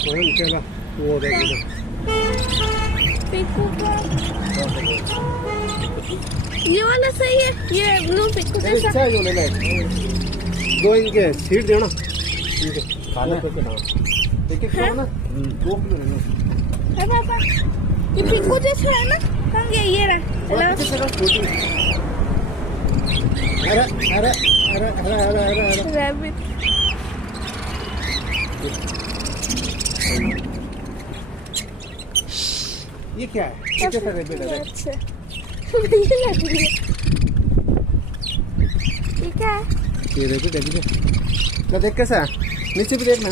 चला वो देखो पिकू का ये वाला सही है, ये ब्लू पिकू जैसा। अच्छा है जो लेना है। दो इनके सीट देना इनके खाने पे के नाम एक एक करो ना 2 किलो लेना है पापा। ये पिकू जैसा है ना, हम ये रहा छोटी। अरे अरे अरे अरे अरे अरे रैबिट। ये क्या है? ये कैसा रैबिट है? अच्छा ये लग रही है। ये क्या है? ये रैबिट है। क्या देख कैसा है? नीचे भी देखना।